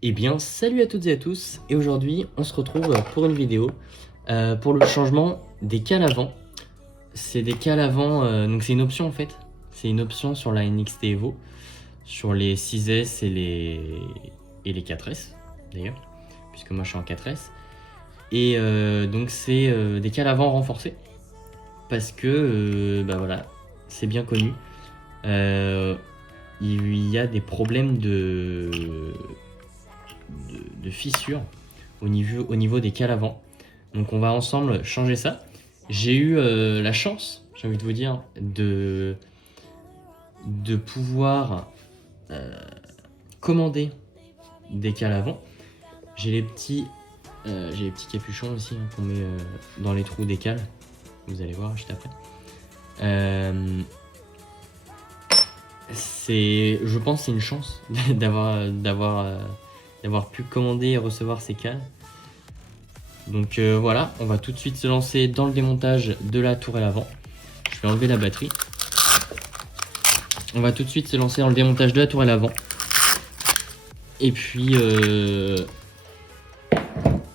Eh bien, salut à toutes et à tous, et aujourd'hui, on se retrouve pour une vidéo pour le changement des cales avant. C'est des cales avant, donc c'est une option en fait, c'est une option sur la NXT Evo, sur les 6S et les 4S d'ailleurs, puisque moi je suis en 4S. Et donc c'est des cales avant renforcées, parce que, bah voilà, c'est bien connu. Il y a des problèmes de fissures au niveau des cales avant. Donc on va ensemble changer ça. J'ai eu la chance, j'ai envie de vous dire, de pouvoir commander des cales avant. J'ai les petits capuchons aussi hein, qu'on met dans les trous des cales. Vous allez voir juste après. Je pense que c'est une chance d'avoir pu commander et recevoir ces cales. Donc voilà, on va tout de suite se lancer dans le démontage de la tourelle avant. Je vais enlever la batterie. On va tout de suite se lancer dans le démontage de la tourelle avant. Et puis je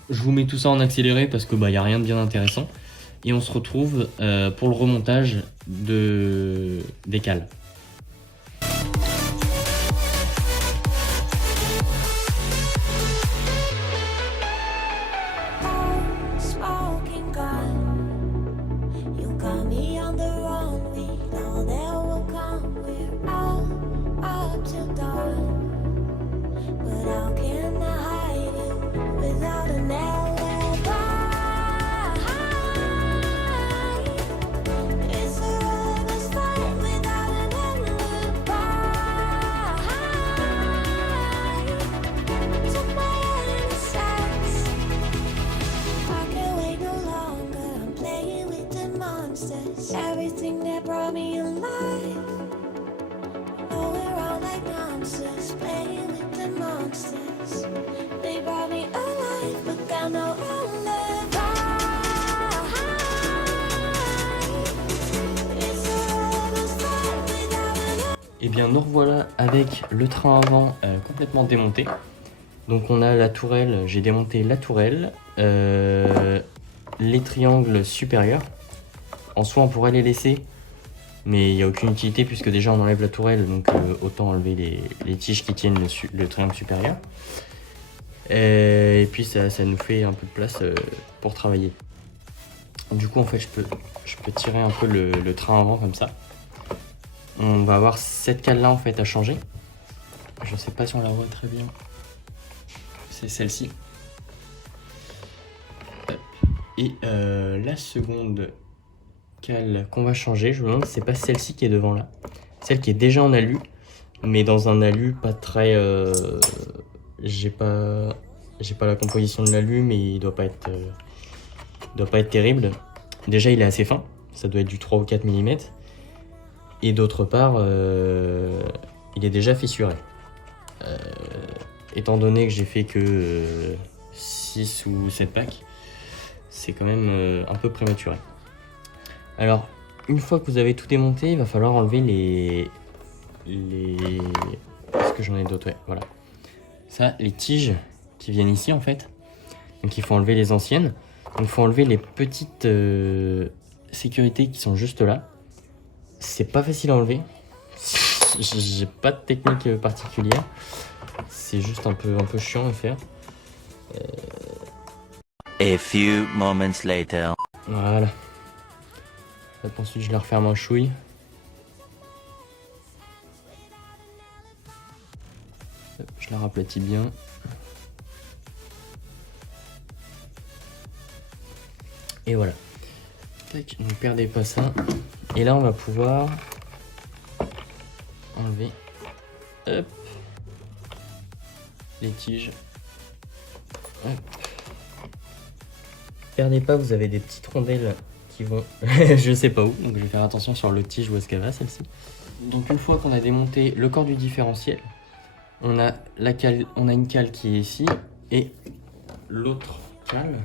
vous mets tout ça en accéléré parce que y a rien de bien intéressant. Et on se retrouve pour le remontage des cales. Everything that brought me alive. Oh, we're all like monsters, playing with the monsters. They brought me alive, but got no alibi. It's a lover's fight without an. Et bien nous revoilà avec le train avant complètement démonté. Donc on a la tourelle, j'ai démonté la tourelle, les triangles supérieurs. En soi on pourrait les laisser, mais il n'y a aucune utilité puisque déjà on enlève la tourelle, donc autant enlever les tiges qui tiennent le triangle supérieur. Et puis ça nous fait un peu de place pour travailler. Du coup en fait je peux tirer un peu le train avant comme ça. On va avoir cette cale là en fait à changer. Je sais pas si on la voit très bien. C'est celle-ci. Et la seconde cale qu'on va changer, je me demande si c'est pas celle-ci qui est devant là. Celle qui est déjà en alu, mais dans un alu pas très... j'ai pas la composition de l'alu, mais il doit pas être terrible. Déjà il est assez fin, ça doit être du 3 ou 4 mm. Et d'autre part, il est déjà fissuré. Étant donné que j'ai fait que 6 ou 7 packs, c'est quand même un peu prématuré. Alors, une fois que vous avez tout démonté, il va falloir enlever les... Est-ce que j'en ai d'autres? Ouais, voilà. Ça, les tiges qui viennent ici en fait. Donc il faut enlever les anciennes. Donc il faut enlever les petites sécurités qui sont juste là. C'est pas facile à enlever. J'ai pas de technique particulière. C'est juste un peu chiant à faire. A few moments later. Voilà. Hop, ensuite je la referme un chouille. Hop, je la raplatis bien. Et voilà. Tac, ne perdez pas ça. Et là on va pouvoir enlever hop, les tiges. Hop. Perdez pas, vous avez des petites rondelles qui vont je sais pas où, donc je vais faire attention sur l'autre tige où est-ce qu'elle va celle-ci. Donc une fois qu'on a démonté le corps du différentiel, on a une cale qui est ici et l'autre cale,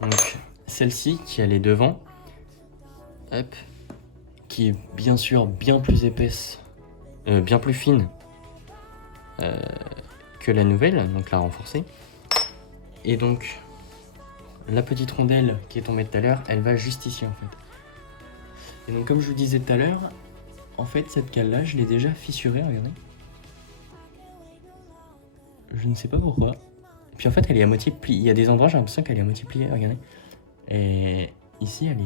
donc celle-ci qui elle est devant, hop, qui est bien sûr bien plus épaisse, bien plus fine que la nouvelle, donc la renforcée. Et donc, la petite rondelle qui est tombée tout à l'heure, elle va juste ici en fait. Et donc comme je vous disais tout à l'heure, en fait cette cale là, je l'ai déjà fissurée, regardez. Je ne sais pas pourquoi. Et puis en fait elle est à moitié pliée. Il y a des endroits j'ai l'impression qu'elle est à moitié pliée, regardez. Et ici elle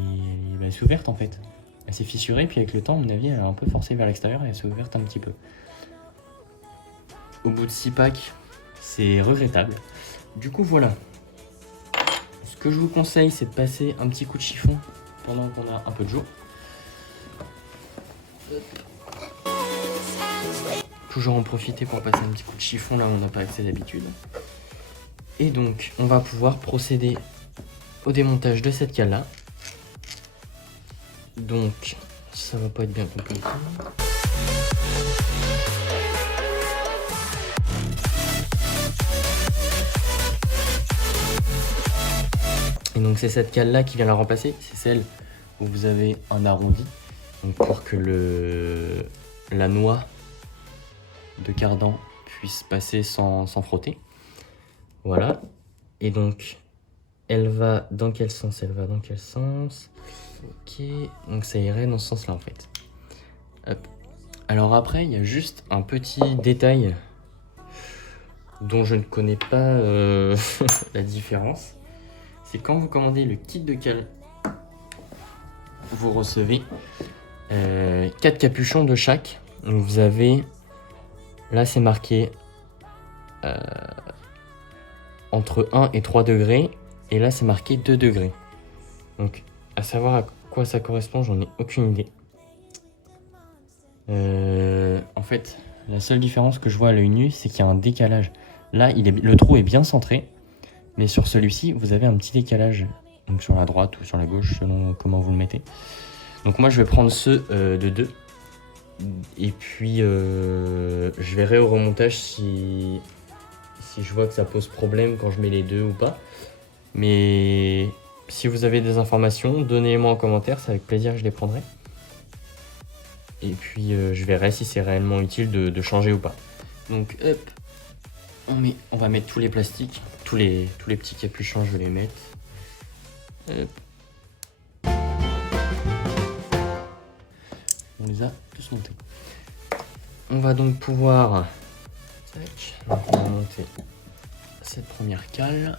est ouverte en fait. Elle s'est fissurée, puis avec le temps, à mon avis, elle a un peu forcé vers l'extérieur et elle s'est ouverte un petit peu. Au bout de 6 packs, c'est regrettable. Du coup voilà. Ce que je vous conseille, c'est de passer un petit coup de chiffon pendant qu'on a un peu de jour. Toujours en profiter pour passer un petit coup de chiffon là où on n'a pas accès d'habitude. Et donc on va pouvoir procéder au démontage de cette cale là. Donc ça va pas être bien compliqué. Et donc c'est cette cale là qui vient la remplacer, c'est celle où vous avez un arrondi, donc pour que la noix de cardan puisse passer sans frotter. Voilà. Et donc elle va dans quel sens? Elle va dans quel sens? Ok, donc ça irait dans ce sens là en fait. Hop. Alors après il y a juste un petit détail dont je ne connais pas la différence. C'est quand vous commandez le kit de cale, vous recevez 4 capuchons de chaque. Donc vous avez, là c'est marqué entre 1 et 3 degrés, et là c'est marqué 2 degrés. Donc à savoir à quoi ça correspond, j'en ai aucune idée. En fait, la seule différence que je vois à l'œil nu, c'est qu'il y a un décalage. Là, le trou est bien centré. Mais sur celui-ci, vous avez un petit décalage, donc sur la droite ou sur la gauche, selon comment vous le mettez. Donc moi, je vais prendre ceux de 2. Et puis, je verrai au remontage si je vois que ça pose problème quand je mets les 2 ou pas. Mais si vous avez des informations, donnez-les-moi en commentaire, c'est avec plaisir que je les prendrai. Et puis, je verrai si c'est réellement utile de changer ou pas. Donc, hop, on va mettre tous les plastiques. Tous les petits capuchons, je vais les mettre. On les a tous montés. On va donc pouvoir monter cette première cale.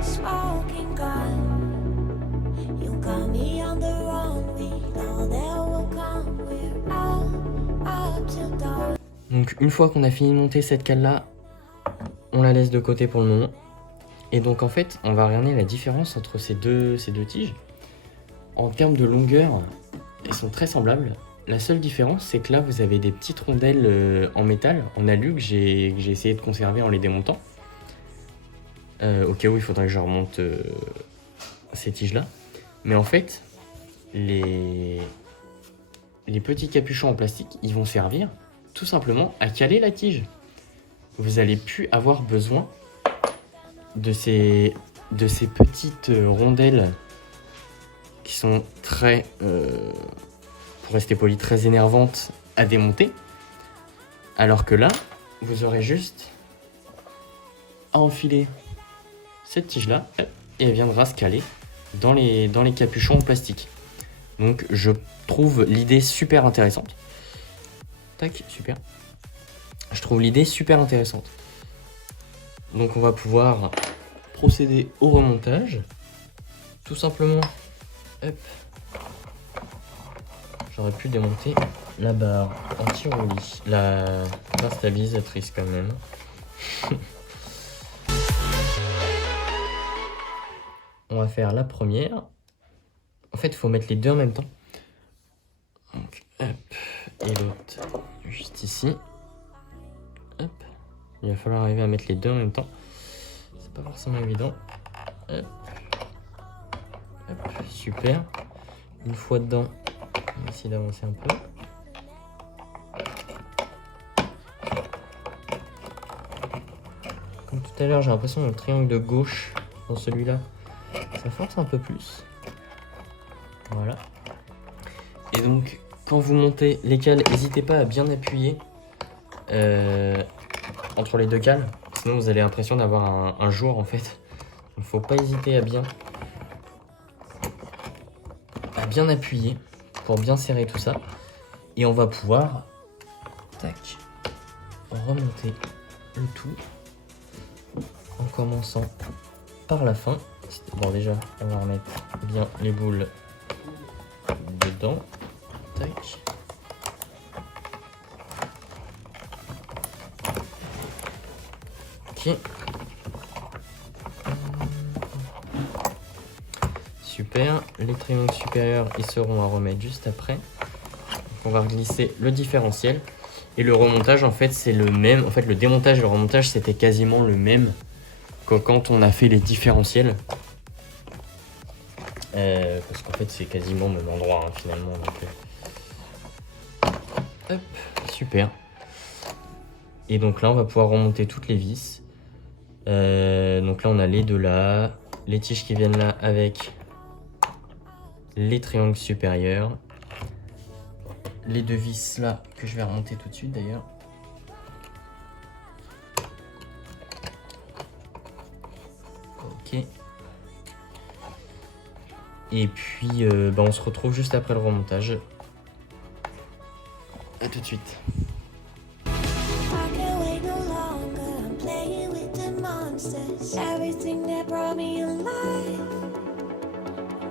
Smoking gun, you got me on the run. We know there will come. We're out till dawn. Donc une fois qu'on a fini de monter cette cale là, on la laisse de côté pour le moment. Et donc en fait, on va regarder la différence entre ces deux tiges. En termes de longueur, elles sont très semblables. La seule différence, c'est que là, vous avez des petites rondelles en métal, en alu, que j'ai essayé de conserver en les démontant. Au cas où il faudrait que je remonte ces tiges-là. Mais en fait, les petits capuchons en plastique, ils vont servir tout simplement à caler la tige. Vous n'allez plus avoir besoin de ces petites rondelles qui sont très, pour rester poli, très énervantes à démonter. Alors que là, vous aurez juste à enfiler cette tige-là et elle viendra se caler dans les capuchons en plastique. Donc je trouve l'idée super intéressante. Tac, super. Je trouve l'idée super intéressante. Donc on va pouvoir procéder au remontage. Tout simplement, hop. J'aurais pu démonter la barre anti-roulis, la barre stabilisatrice quand même. On va faire la première. En fait, il faut mettre les deux en même temps. Donc, hop. Et l'autre juste ici. Hop. Il va falloir arriver à mettre les deux en même temps. C'est pas forcément évident. Hop. Hop. Super. Une fois dedans, on va essayer d'avancer un peu. Comme tout à l'heure, j'ai l'impression que le triangle de gauche dans celui-là, ça force un peu plus. Voilà. Et donc, quand vous montez les cales, n'hésitez pas à bien appuyer entre les deux cales, sinon vous avez l'impression d'avoir un jour en fait. Il ne faut pas hésiter à bien appuyer pour bien serrer tout ça. Et on va pouvoir tac, remonter le tout en commençant par la fin. Bon, déjà on va remettre bien les boules dedans. Tac. Ok. Super. Les triangles supérieurs, ils seront à remettre juste après. Donc on va glisser le différentiel. Et le remontage, en fait, c'est le même. En fait, le démontage et le remontage, c'était quasiment le même que quand on a fait les différentiels. Parce qu'en fait, c'est quasiment au même endroit, hein, finalement. Donc, hop, super. Et donc là, on va pouvoir remonter toutes les vis. Donc là, on a les deux là, les tiges qui viennent là avec les triangles supérieurs, les deux vis là que je vais remonter tout de suite d'ailleurs. Ok. Et puis, on se retrouve juste après le remontage. A tout de suite. I can't wait no longer. I'm playing with the monsters. Everything that brought me alive.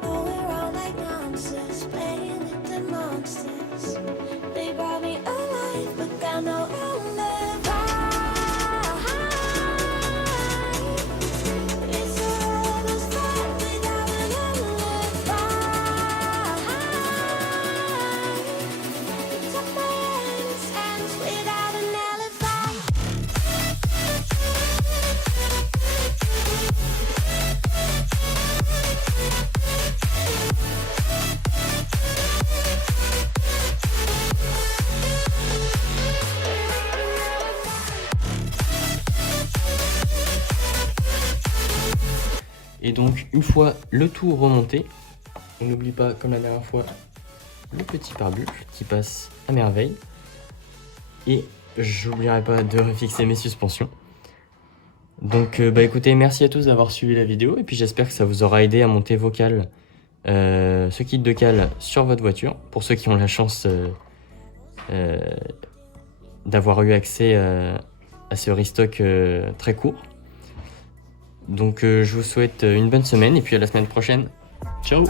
Oh, we're all like monsters, playing with the monsters. They brought me alive, but I know I'll live high. It's a hopeless fight without an alibi. Took my hands without an alibi. Et donc, une fois le tout remonté, on n'oublie pas, comme la dernière fois, le petit pare-buffle qui passe à merveille. Et j'oublierai pas de refixer mes suspensions. Donc, écoutez, merci à tous d'avoir suivi la vidéo. Et puis, j'espère que ça vous aura aidé à monter vos cales, ce kit de cales sur votre voiture. Pour ceux qui ont la chance d'avoir eu accès à ce restock très court. Donc je vous souhaite une bonne semaine et puis à la semaine prochaine. Ciao!